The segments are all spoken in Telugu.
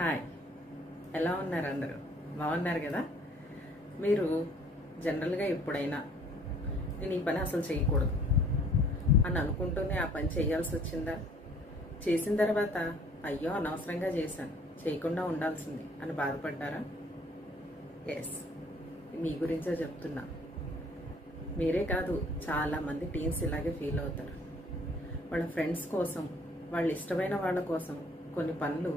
హాయ్, ఎలా ఉన్నారు అందరూ? బాగున్నారు కదా? మీరు జనరల్గా ఎప్పుడైనా నేను ఈ పని అసలు చేయకూడదు అని అనుకుంటూనే ఆ పని చేయాల్సి వచ్చిందా? చేసిన తర్వాత అయ్యో అనవసరంగా చేశాను, చేయకుండా ఉండాల్సింది అని బాధపడ్డారా? ఎస్, మీ గురించే చెప్తున్నా. మీరే కాదు, చాలామంది టీన్స్ ఇలాగే ఫీల్ అవుతారు. వాళ్ళ ఫ్రెండ్స్ కోసం, వాళ్ళ ఇష్టమైన వాళ్ళ కోసం కొన్ని పనులు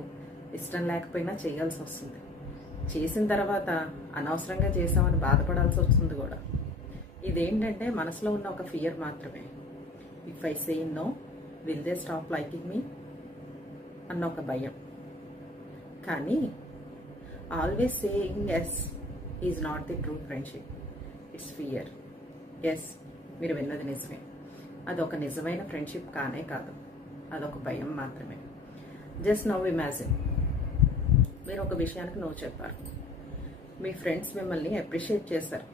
ఇష్టం లేకపోయినా చేయాల్సి వస్తుంది. చేసిన తర్వాత అనవసరంగా చేసామని బాధపడాల్సి వస్తుంది కూడా. ఇదేంటంటే మనసులో ఉన్న ఒక ఫియర్ మాత్రమే. If I say no, will they stop liking me అన్న ఒక భయం. కానీ always saying yes is not the true friendship, it's fear. Yes, మీరు విన్నది నిజమే. అదొక నిజమైన ఫ్రెండ్షిప్ కానే కాదు, అదొక భయం మాత్రమే. జస్ట్ నౌ ఇమాజిన్, మీరు ఒక విషయానికి నో చెప్పారు. మీ ఫ్రెండ్స్ మిమ్మల్ని అప్రిషియేట్ చేశారు,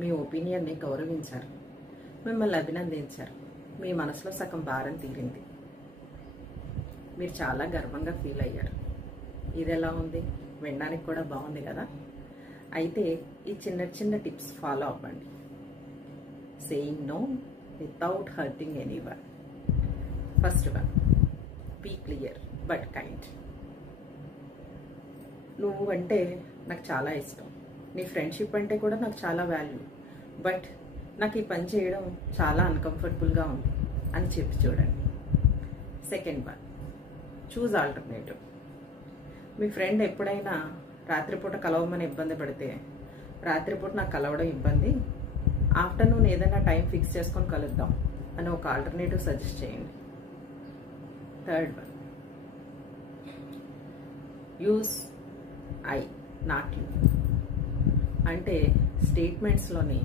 మీ ఒపీనియన్ని గౌరవించారు, మిమ్మల్ని అభినందించారు. మీ మనసులో సగం భారం తీరింది, మీరు చాలా గర్వంగా ఫీల్ అయ్యారు. ఇది ఎలా ఉంది? వినడానికి కూడా బాగుంది కదా? అయితే ఈ చిన్న చిన్న టిప్స్ ఫాలో అవ్వండి. Saying no without hurting anyone. First one, be clear but kind. నువ్వు అంటే నాకు చాలా ఇష్టం, నీ ఫ్రెండ్షిప్ అంటే కూడా నాకు చాలా వాల్యూ, బట్ నాకు ఈ పని చేయడం చాలా అన్కంఫర్టబుల్గా ఉంది అని చెప్పి చూడండి. Second one, choose alternative. మీ ఫ్రెండ్ ఎప్పుడైనా రాత్రిపూట కలవమని ఇబ్బంది పడితే, రాత్రిపూట నాకు కలవడం ఇబ్బంది, ఆఫ్టర్నూన్ ఏదైనా టైం ఫిక్స్ చేసుకొని కలుద్దాం అని ఒక ఆల్టర్నేటివ్ సజెస్ట్ చేయండి. Third one, use I not you. అంటే స్టేట్మెంట్స్లోని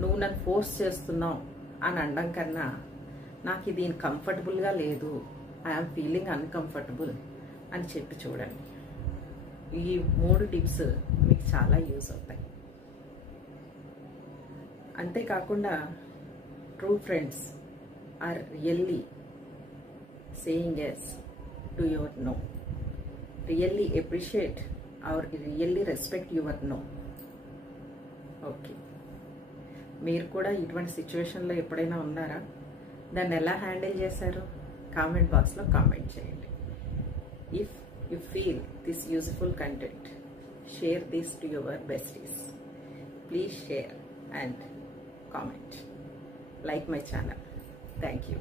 నువ్వు నన్ను ఫోర్స్ చేస్తున్నావు అని అనడం కన్నా, నాకు ఇది కంఫర్టబుల్గా లేదు, ఐఎమ్ ఫీలింగ్ అన్కంఫర్టబుల్ అని చెప్పి చూడండి. ఈ 3 టిప్స్ మీకు చాలా యూజ్ అవుతాయి. అంతేకాకుండా true friends are really saying yes to your no, really appreciate or really respect your no. Okay, మీరు కూడా ఇటువంటి సిచ్యువేషన్లో ఎప్పుడైనా ఉన్నారా? దాన్ని ఎలా హ్యాండిల్ చేశారు? కామెంట్ బాక్స్లో కామెంట్ చేయండి. If you feel this useful content, share this to your besties. Please share and comment. Like my channel. Thank you.